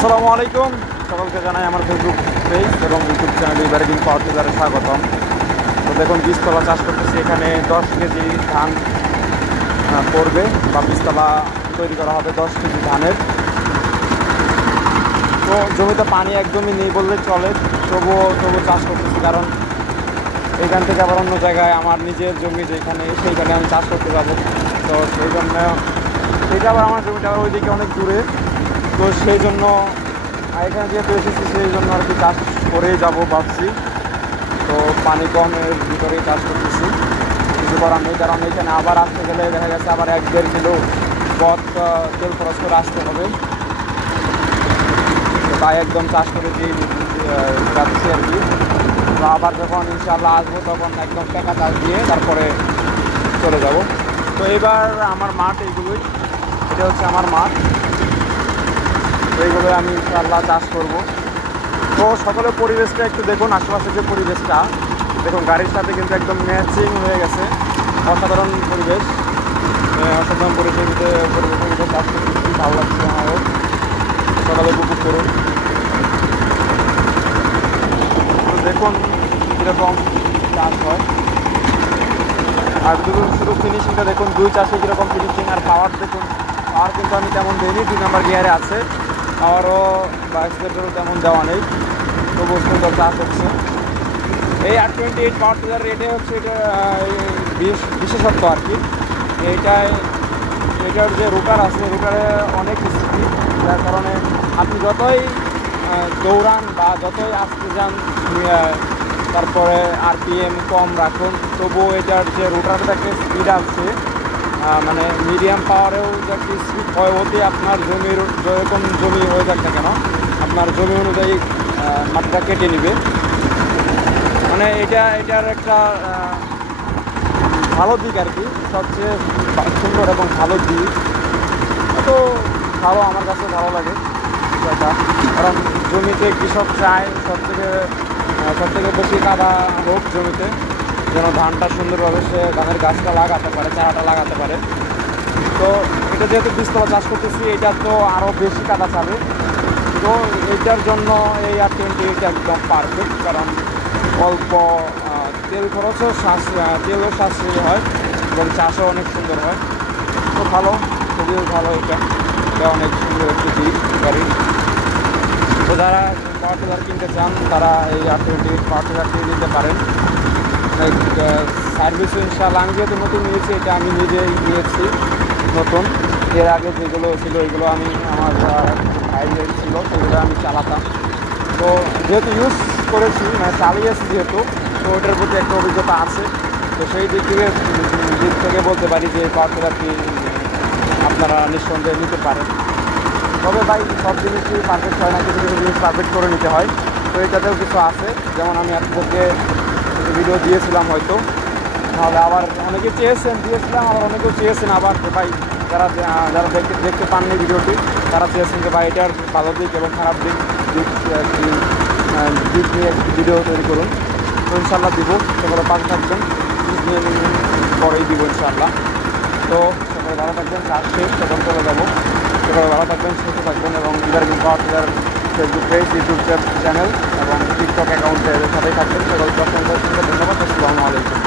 আসসালামু আলাইকুম, সকলকে জানাই আমার ফেসবুক পেজ এবং ইউটিউব চ্যানেল ইবারকিং পাওয়ার টিলারে স্বাগতম। তো দেখুন বীজতলা চাষ করতেছি, এখানে 10 কেজি ধান পড়বে বা বীজতলা তৈরি করা হবে 10 কেজি ধানের। তো জমিতে পানি একদমই নেই বললে চলে, তবুও চাষ করতেছি, কারণ এইখান থেকে আবার অন্য জায়গায় আমার নিজের জমি যেখানে সেইখানে আমি চাষ করতে যাবো। তো সেই জন্য এটা আবার আমার জমিটা আবার ওইদিকে অনেক দূরে, তো সেই জন্য এখানে যেহেতু এসেছি সেই জন্য আর কি চাষ করেই যাবো ভাবছি। তো পানি কমের ভিতরেই চাষ করতেছি, কিছু করার নেই, কারণ এখানে আবার আসতে গেলে দেখা গেছে আবার 1-1.5 কিলো পথ তেল খরচ করে আসতে হবে। তো তাই একদম চাষ করে দিয়ে যাচ্ছি আর কি। তো আবার যখন ইনশাআল্লাহ আসবো তখন একদম টাকা চাষ দিয়ে তারপরে চলে যাব। তো এবার আমার মাঠ এইগুলোই, এটা হচ্ছে আমার মাঠ, এইগুলো আমি ইনশাআল্লাহ চাষ করব। তো সকলের পরিবেশটা একটু দেখুন, আশেপাশে যে পরিবেশটা দেখুন, গাড়ির সাথে কিন্তু একদম ম্যাচিং হয়ে গেছে। অসাধারণ পরিবেশ, অসাধারণ পরিবেশে চাষ করতে খুবই ভালো লাগছে আমারও। সকালে উপভোগ করুন। তো দেখুন কীরকম চাষ হয়, আর শুধু ফিনিশিংটা দেখুন, 2 চাষে কীরকম ফিনিশিং। আর পাওয়ার দেখুন, পাওয়ার কিন্তু আমি তেমন দিইনি, 2 নাম্বার গিয়ারে আছে, পাওয়ারও বা এক্সিলেটরও তেমন দেওয়া নেই, তবু সুন্দর চাষ হচ্ছে। এই 828 পাওয়ার টিলার রেটে হচ্ছে এটা বিশেষত্ব আর কি। এটার যে রুটার আছে, রুটারে অনেক স্পিড, যার কারণে আপনি যতই দৌড়ান বা যতই আসতে যান, তারপরে RPM কম রাখুন, তবুও এটার যে রুটারের একটা স্পিড আছে, মানে মিডিয়াম পাওয়ারেও যে একটা স্পিড হয়, ওতে আপনার জমির যেরকম জমি হয়ে যাক না কেন, আপনার জমি অনুযায়ী মাটিটা কেটে নেবে। মানে এটার একটা ভালো দিক আর কি, সবচেয়ে সুন্দর এবং ভালো দিক। তো ভালো, আমার কাছে ভালো লাগে বিষয়টা, কারণ জমিতে কৃষক চায় সবথেকে বেশি কাদা হোক জমিতে, যেন ধানটা সুন্দরভাবে সে ধানের গাছটা লাগাতে পারে, চারাটা লাগাতে পারে। তো এটা যেহেতু বীজতলা চাষ করতেছি, এটা তো আরও বেশি কাদা চাবে। তো এটার জন্য এই 828 একদম পারফেক্ট, কারণ অল্প তেল খরচও তেলও সাশ্রয়ী হয় এবং চাষও অনেক সুন্দর হয়। তো ভালো, খুবই ভালো, এটা অনেক সুন্দর একটি দিক গাড়ি। তো যারা পাওয়ার টিলার কিনতে চান তারা এই 828 পাওয়ার টিলারটি নিতে পারেন। সার্ভিসও ইনশাআল্লাহ, আমি যেহেতু নতুন নিয়েছি, এটা আমি নিজেই নিয়েছি নতুন। এর আগে যেগুলো ছিল এগুলো আমি আমার ভাই ছিল, সেগুলো আমি চালাতাম। তো যেহেতু ইউজ করেছি, মানে চালিয়েছি যেহেতু, তো ওটার প্রতি একটা অভিজ্ঞতা আছে। তো সেই দিক থেকে বলতে পারি যে পাওয়ার টিলারটি আপনারা নিঃসন্দেহে নিতে পারেন। তবে ভাই সব জিনিসই পারফেক্ট হয় না, কিছু কিছু জিনিস পারফেক্ট করে নিতে হয়। তো এটাতেও কিছু আছে, যেমন আমি আপনাদেরকে ভিডিও দিয়েছিলাম হয়তো, নাহলে আবার অনেকে দিয়েছিলাম, আবার অনেকেও চেয়েছেন আবার যে ভাই যারা দেখতে পাননি ভিডিওটি, তারা চেয়েছেন যে ভাই এটার ভালো দিক এবং খারাপ দিক নিয়ে একটি ভিডিও তৈরি করুন। তো ইনশাআল্লাহ দিব, সকলে পাশে থাকবেন, পরেই দিব ইনশাআল্লাহ। তো সকলে ভালো থাকবেন, চাষ শেষ তখন চলে যাবো। সকলে ভালো থাকবেন, সুস্থ থাকবেন এবং ইবারকিং power tiller Facebook page, YouTube channel এবং টিকটক অ্যাকাউন্টের সাথেই থাকবেন। সকলকে অসংখ্য ধন্যবাদ। আসসালামু আলাইকুম।